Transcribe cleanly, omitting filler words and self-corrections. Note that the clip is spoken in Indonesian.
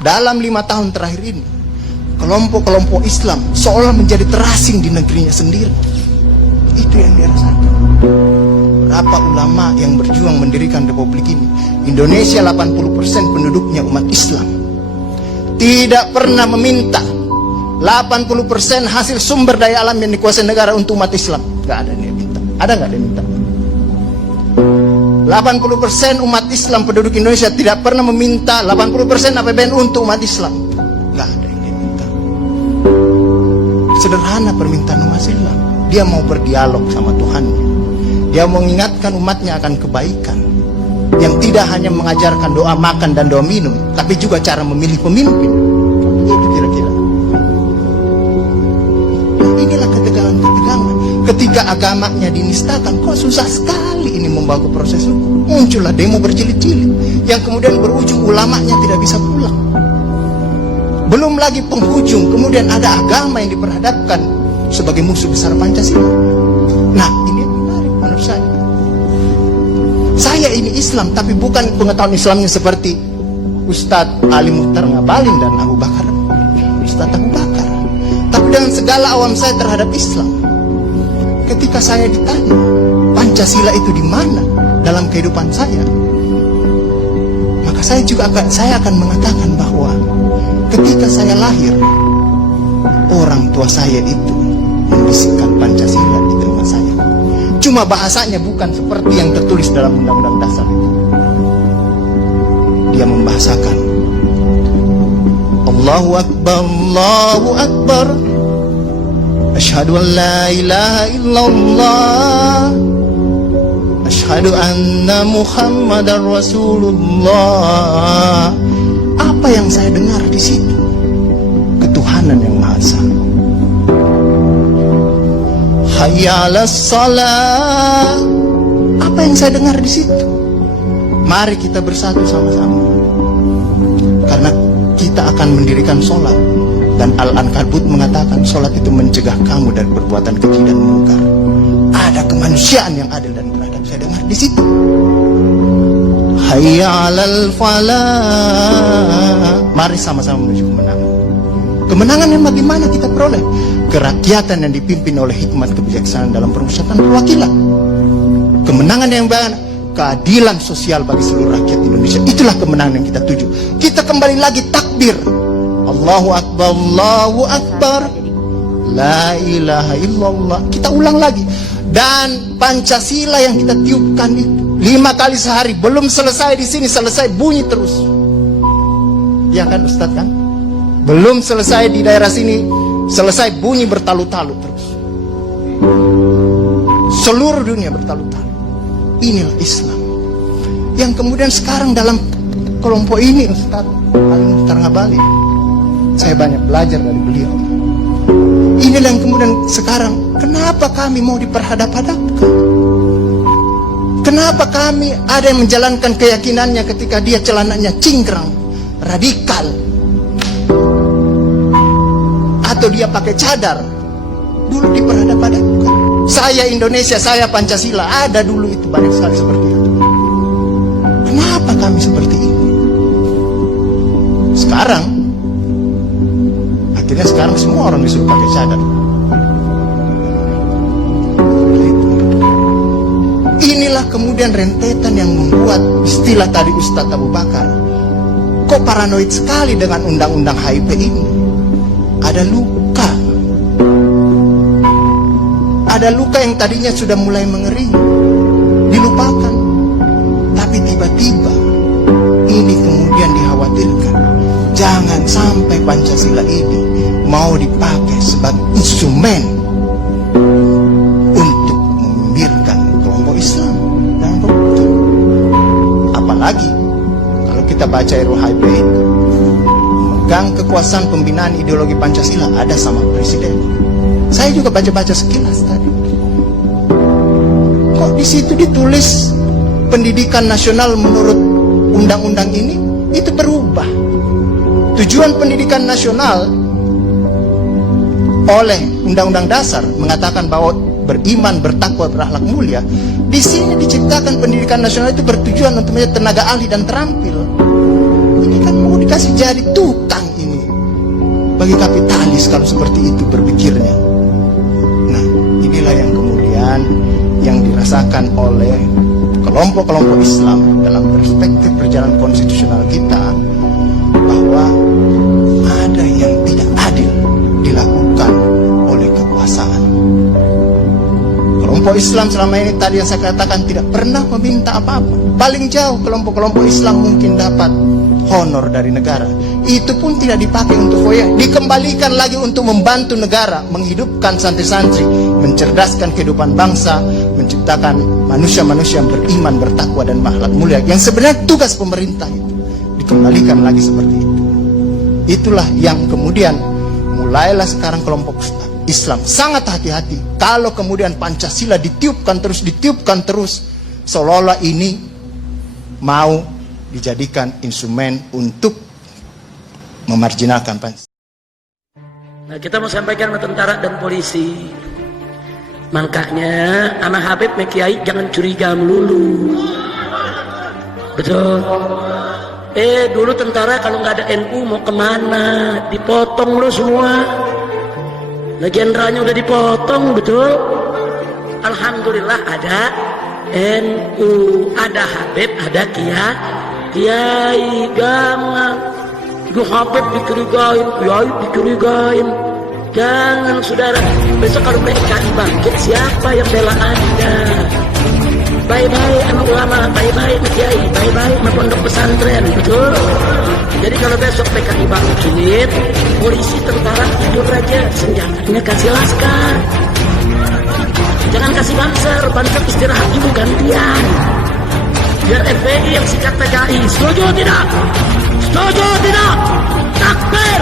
dalam 5 tahun terakhir ini, kelompok-kelompok Islam seolah menjadi terasing di negerinya sendiri. Itu yang dia rasakan. Berapa ulama yang berjuang mendirikan republik ini? Indonesia 80% penduduknya umat Islam. Tidak pernah meminta 80% hasil sumber daya alam yang dikuasai negara untuk umat Islam. Gak ada yang dia minta. Ada gak dia minta? 80% umat Islam penduduk Indonesia tidak pernah meminta 80% APBN untuk umat Islam. Gak ada yang dia minta. Sederhana permintaan umat Islam. Dia mau berdialog sama Tuhannya. Dia mengingatkan umatnya akan kebaikan, yang tidak hanya mengajarkan doa makan dan doa minum, tapi juga cara memilih pemimpin. Itu kira-kira. Nah, inilah ketegangan-ketegangan. Ketika agamanya dinistakan, kok susah sekali ini membawa ke proses hukum. Muncullah demo berjilid-jilid, yang kemudian berujung ulamanya tidak bisa pulang. Belum lagi penghujung, kemudian ada agama yang diperhadapkan sebagai musuh besar Pancasila. Nah, ini menarik menurut saya. Saya ini Islam, tapi bukan pengetahuan Islamnya seperti Ustadz Ali Muhtar Ngabalin dan Abu Bakar, Ustadz Abu Bakar. Tapi dengan segala awam saya terhadap Islam, ketika saya ditanya Pancasila itu di mana dalam kehidupan saya, maka saya akan mengatakan bahwa ketika saya lahir, orang tua saya itu membisikkan Pancasila di telinga saya. Cuma bahasanya bukan seperti yang tertulis dalam Undang-Undang Dasar itu. Dia membahasakan Allahu Akbar, Allahu Akbar, Asyhadu an la ilaha illallah, Asyhadu anna Muhammadar Rasulullah. Apa yang saya dengar di situ? Ketuhanan yang Maha Esa. Hayya 'alas shalah. Apa yang saya dengar di situ? Mari kita bersatu sama-sama, karena kita akan mendirikan sholat. Dan Al-Ankabut mengatakan sholat itu mencegah kamu dari perbuatan keji dan mungkar. Ada kemanusiaan yang adil dan beradab. Saya dengar di situ. Hayya 'alal falah. Mari sama-sama menuju kemenangan. Kemenangan yang bagaimana kita peroleh? Kerakyatan yang dipimpin oleh hikmat kebijaksanaan dalam permusyawaratan perwakilan. Kemenangan yang bagaimana? Keadilan sosial bagi seluruh rakyat Indonesia. Itulah kemenangan yang kita tuju. Kita kembali lagi takbir, Allahu Akbar, Allahu Akbar, la ilaha illallah. Kita ulang lagi. Dan Pancasila yang kita tiupkan itu 5 kali sehari, belum selesai di sini, selesai bunyi terus. Ya kan Ustadz kan? Belum selesai di daerah sini, selesai bunyi bertalu-talu terus. Seluruh dunia bertalu-talu. Inilah Islam. Yang kemudian sekarang dalam kelompok ini Ustadz Ali Muhtar Ngabalin, saya banyak belajar dari beliau. Inilah yang kemudian sekarang, kenapa kami mau diperhadap-hadapkan? Kenapa kami ada yang menjalankan keyakinannya ketika dia celananya cingkrang, radikal, atau dia pakai cadar, dulu diperhadap-hadapkan. Saya Indonesia, saya Pancasila, ada dulu itu banyak sekali seperti itu. Kenapa kami seperti ini? Sekarang akhirnya semua orang disuruh pakai cadar. Inilah kemudian rentetan yang membuat istilah tadi Ustadz Abu Bakar, kok paranoid sekali dengan undang-undang HIP ini. Ada luka. Ada luka yang tadinya sudah mulai mengering, dilupakan. Tapi tiba-tiba ini kemudian dikhawatirkan, jangan sampai Pancasila ini mau dipakai sebagai instrumen untuk membibirkan kelompok Islam dan kelompok. Apalagi kalau kita baca RUHP itu, memegang kekuasaan pembinaan ideologi Pancasila ada sama Presiden. Saya juga baca-baca sekilas tadi. Kok di situ ditulis pendidikan nasional menurut undang-undang ini itu berubah. Tujuan pendidikan nasional oleh Undang-Undang Dasar mengatakan bahwa beriman, bertakwa, berakhlak mulia. Di sini diciptakan pendidikan nasional itu bertujuan untuk menjadi tenaga ahli dan terampil. Ini kan mau dikasih jadi tukang ini bagi kapitalis kalau seperti itu berpikirnya. Nah, inilah yang kemudian yang dirasakan oleh kelompok-kelompok Islam dalam perspektif perjalanan konstitusional kita, bahwa ada yang tidak adil dilakukan oleh kekuasaan. Kelompok Islam selama ini tadi yang saya katakan tidak pernah meminta apa-apa. Paling jauh kelompok-kelompok Islam mungkin dapat honor dari negara. Itu pun tidak dipakai untuk foya, dikembalikan lagi untuk membantu negara menghidupkan santri-santri, mencerdaskan kehidupan bangsa, menciptakan manusia-manusia yang beriman, bertakwa dan berakhlak mulia, yang sebenarnya tugas pemerintah itu dikembalikan lagi seperti itu. Itulah yang kemudian mulailah sekarang kelompok Islam sangat hati-hati kalau kemudian Pancasila ditiupkan terus, seolah-olah ini mau dijadikan instrumen untuk memarjinalkan Pancasila. Nah, kita mau sampaikan ke tentara dan polisi, makanya anak Habib Mekiai jangan curiga melulu. Betul. Dulu tentara kalau nggak ada NU mau kemana? Dipotong lo semua. Nah, jenderalnya udah dipotong, betul. Alhamdulillah ada NU, ada Habib, ada Kiai. Jangan itu Habib dicurigain, Kiai dicurigain. Jangan saudara. Besok kalau PKI bangkit, siapa yang bela Anda? Bye-bye anak ulama, bye-bye Kiai, bye-bye pondok pesantren, betul. Jadi kalau besok PKI bangkit, polisi tentara tidur aja, senjatanya kasih laskar. Jangan kasih banser istirahat dulu gantian. Biar FPI yang sikat PKI. Setuju tidak? Setuju tidak? Takbir!